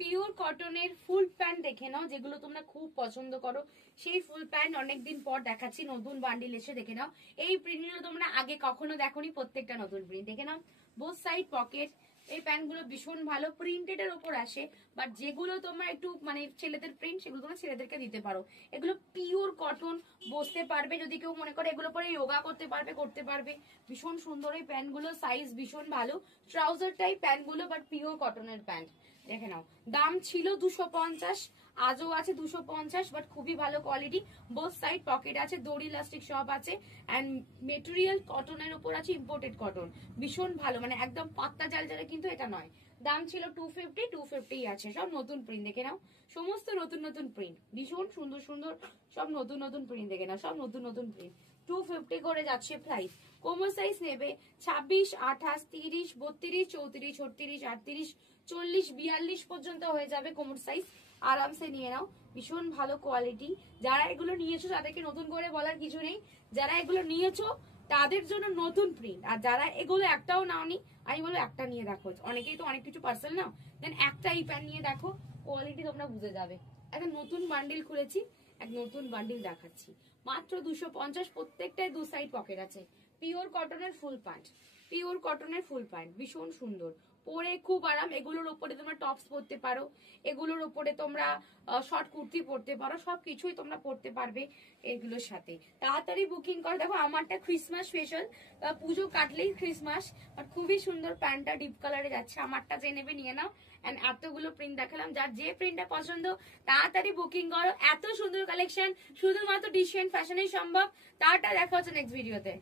Pure কটনের full pant দেখে নাও, যেগুলো তোমরা খুব পছন্দ করো সেই ফুল প্যান্ট অনেকদিন পর দেখাচ্ছি, নতুন বান্ডিল এসে দেখে নাও। এই প্রিন্টগুলো তোমরা আগে কখনো দেখোনি, প্রত্যেকটা নতুন প্রিন্ট দেখে নাও। বোথ সাইড পকেট, এই প্যান্টগুলো ভীষণ ভালো, প্রিন্টেড এর ওপর আসে, বাট যেগুলো তোমরা একটু মানে ছেলেদের প্রিন্ট সেগুলো তোমরা ছেলেদেরকে দিতে পারো। এগুলো পিওর কটন, বসতে পারবে, যদি কেউ মনে করে এগুলো পরে যোগা করতে পারবে। ভীষণ সুন্দর এই প্যান্টগুলো, সাইজ ভীষণ ভালো, ট্রাউজার টাইপ প্যান্টগুলো, বাট পিওর কটনের প্যান্ট দেখে নাও। দাম ছিল 250, আজও আছে 250, বাট খুবই ভালো কোয়ালিটি। বোথ সাইড পকেট আছে, দড়ি ইলাস্টিক সব আছে, এন্ড মেটেরিয়াল কটনের উপর আছে, ইম্পোর্টেড কটন, ভীষণ ভালো, মানে একদম পাত্তা জাল জালে কিন্তু এটা নয়। দাম ছিল 250 আছে, সব নতুন প্রিন্ট দেখে নাও, সমস্ত নতুন নতুন প্রিন্ট, ভীষণ সুন্দর সুন্দর সব নতুন নতুন প্রিন্ট দেখে নাও, সব নতুন নতুন প্রিন্ট। 250 করে যাচ্ছে প্রাইস। কোমর সাইজ নেবে 26, 28, 30, 32, 34, 36, 38, 40, 42 পর্যন্ত হয়ে যাবে কোমর সাইজ, আরামসে নিয়ে নাও, ভীষণ ভালো কোয়ালিটি। যারা এগুলো নিয়েছো তাদেরকে নতুন করে বলার কিছু নেই, যারা এগুলো নিয়েছো তাদের জন্য নতুন প্রিন্ট, আর যারা এগুলো একটাও নাওনি আমি বলবো একটা নিয়ে দেখো, অনেকেই তো অনেক কিছু পার্সেল নাও, দেন একটা এই প্যান্ট নিয়ে দেখো, কোয়ালিটি তোমরা বুঝে যাবে। একটা নতুন বান্ডিল খুলেছি, এক নতুন বান্ডিল দেখাচ্ছি, মাত্র 250, প্রত্যেকটায় দু সাইড পকেট আছে, পিওর কটনের ফুল প্যান্ট, পিওর কটনের ফুল প্যান্ট, ভীষণ সুন্দর, পরে খুব আরাম। এগুলোর উপরে তোমরা টপস পরতে পারো, এগুলোর উপরে তোমরা শর্ট কুর্তি পরতে পারো, সবকিছুই তোমরা পরতে পারবে এগুলোর সাথে। তাড়াতাড়ি বুকিং করো। দেখো আমারটা Christmas special, Puja কাটলেই Christmas, but খুবই সুন্দর, প্যান্টটা ডিপ কালারে যাচ্ছে, আমারটা যে নেবে নিয়ে নাও। এন্ড এতগুলো প্রিন্ট দেখালাম, যার যে প্রিন্টটা পছন্দ তাড়াতাড়ি বুকিং করো। এত সুন্দর কালেকশন শুধুমাত্র ডিসিশন ফ্যাশনেই সম্ভব। তারটা দেখা হচ্ছে নেক্সট ভিডিওতে।